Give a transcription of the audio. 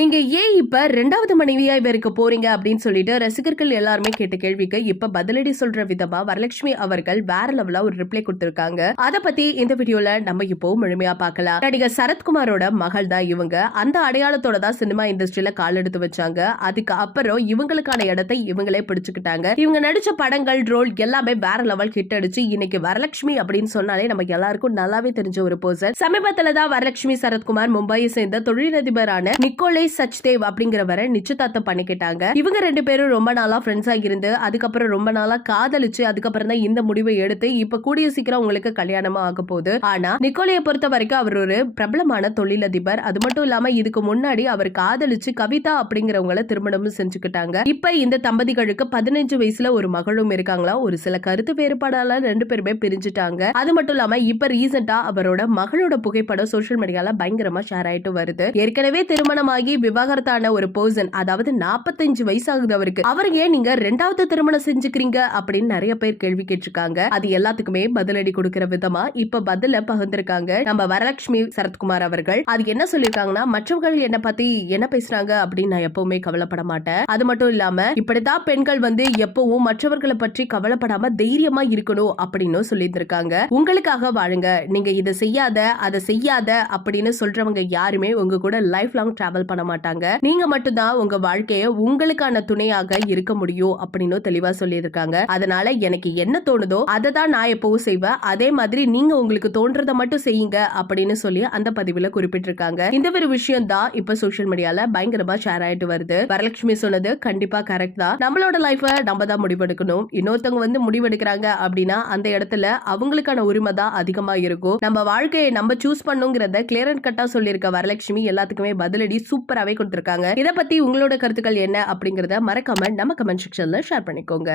நீங்க ஏன் இப்ப 2வது மனைவியா இருக்க போறீங்க அப்படின்னு சொல்லிட்டு ரசிகர்கள் எல்லாருமே கேட்ட கேள்விக்கு இப்ப பதிலடி சொல்ற விதமா வரலட்சுமி அவர்கள் வேற லெவலா ஒரு ரிப்ளை கொடுத்திருக்காங்க. அத பத்தி இந்த வீடியோல நம்ம இப்போ முழுமையா பார்க்கலாம். நடிகர் சரத்குமாரோட மகள் தான் இவங்க. அந்த அடையாளத்தோட தான் சினிமா இண்டஸ்ட்ரியில கால் எடுத்து வச்சாங்க. அதுக்கு அப்புறம் இவங்களுக்கான இடத்தை இவங்களே பிடிச்சுக்கிட்டாங்க. இவங்க நடிச்ச படங்கள் ரோல் எல்லாமே வேற லெவல் ஹிட் அடிச்சு இன்னைக்கு வரலட்சுமி அப்படின்னு சொன்னாலே நமக்கு எல்லாருக்கும் நல்லாவே தெரிஞ்ச ஒரு பர்சன். சமீபத்துல தான் வரலட்சுமி சரத்குமார் மும்பையை சேர்ந்த தொழிலதிபரான நிக்கோலை சச்தேவ் அப்படிங்கிறவரை நிச்சயதார்த்தம் பண்ணிக்கிட்டாங்க. இவங்க 2 பேரும் ரொம்ப நாளா ஃப்ரெண்ட்ஸா இருந்து அதுக்கப்புறம் ரொம்ப நாளா காதலிச்சு அதுக்கப்புறம் தான் இந்த முடிவை எடுத்து இப்ப கூடிய சீக்கிரம் உங்களுக்கு கல்யாணமா ஆக போகுது. ஆனா நிக்கோலையை பொறுத்த வரைக்கும் அவர் ஒரு பிரபலமான தொழிலதிபர். அது மட்டும் இல்லாம இதுக்கு முன்னாடி அவர் காதலிச்சு கவிதா அப்படிங்கிறவங்களை திருமணமும் செஞ்சுக்கிட்டாங்க. இப்ப இந்த தம்பதிகளுக்கு 15 வயசுல ஒரு மகளும் இருக்காங்களா. ஒரு சில கருத்து வேறுபாடால 2 பேருமே பிரிஞ்சுட்டாங்க. அது மட்டும் இல்லாம இப்ப ரீசெண்டா அவரோட மகளோட புகைப்படம் சோசியல் மீடியால பயங்கரமா ஷேர் ஆயிட்டு வருது. ஏற்கனவே திருமணமாகி விவாகரத்தான ஒரு பர்சன், அதாவது 45 வயசாகுது அவருக்கு. அவர் ஏன் நீங்க 2வது திருமணம் செஞ்சுக்கிறீங்க அப்படின்னு நிறைய பேர் கேள்வி கேட்டிருக்காங்க. அது எல்லாத்துக்குமே பதிலடி கொடுக்கிற விதமா இப்ப பதில பகிர்ந்திருக்காங்க நம்ம வரலட்சுமி சரத்குமார் அவர்கள். அது என்ன சொல்லிருக்காங்கன்னா, மற்றவர்கள் என்ன பத்தி என்ன பேசுறாங்க அப்படின்னு நான் எப்பவுமே கவலைப்பட மாட்டேன். அது மட்டும் இல்லாம இப்படித்தான் பெண்கள் எப்பவும் மற்றவர்களை பற்றி கவலைப்படாம தைரியமா இருக்கணும் அப்படின்னு சொல்லியிருந்திருக்காங்க. உங்களுக்காக வாழுங்க, நீங்க இதை செய்யாத அதை செய்யாத அப்படின்னு சொல்றவங்க யாருமே உங்க கூட லைஃப் லாங் டிராவல் பண்ண மாட்டாங்க. நீங்க மட்டும்தான் உங்க வாழ்க்கைய உங்களுக்கான துணையாக இருக்க முடியும் அப்படின்னு தெளிவா சொல்லியிருக்காங்க. அதனால எனக்கு என்ன தோணுதோ அதை தான் நான் எப்பவும் செய்வேன். அதே மாதிரி நீங்க உங்களுக்கு தோன்றதை மட்டும் செய்யுங்க அப்படின்னு சொல்லி அந்த பதிவுல குறிப்பிட்டிருக்காங்க. இந்த ஒரு விஷயம் தான் இப்ப சோசியல் மீடியால பயங்கரமா ஷேர் ஆயிட்டு வருது. வரலட்சுமி சொன்னது கண்டிப்பா கரெக்ட் தான். நம்மளோட லைஃப நம்ம தான் முடிவெடுக்கணும். இன்னொருத்தவங்க முடிவெடுக்கிறாங்க அப்படின்னா அந்த இடத்துல அவங்களுக்கான உரிமை தான் அதிகமா இருக்கும். நம்ம வாழ்க்கையை நம்ம சூஸ் பண்ணுங்கிறத கிளியர் அண்ட் கட்டா சொல்லியிருக்க வரலட்சுமி எல்லாத்துக்குமே பதிலடி சூப்பராகவே கொடுத்திருக்காங்க. இதை பத்தி உங்களோட கருத்துக்கள் என்ன அப்படிங்கறத மறக்காம நம்ம கமெண்ட் செக்ஷன்ல ஷேர் பண்ணிக்கோங்க.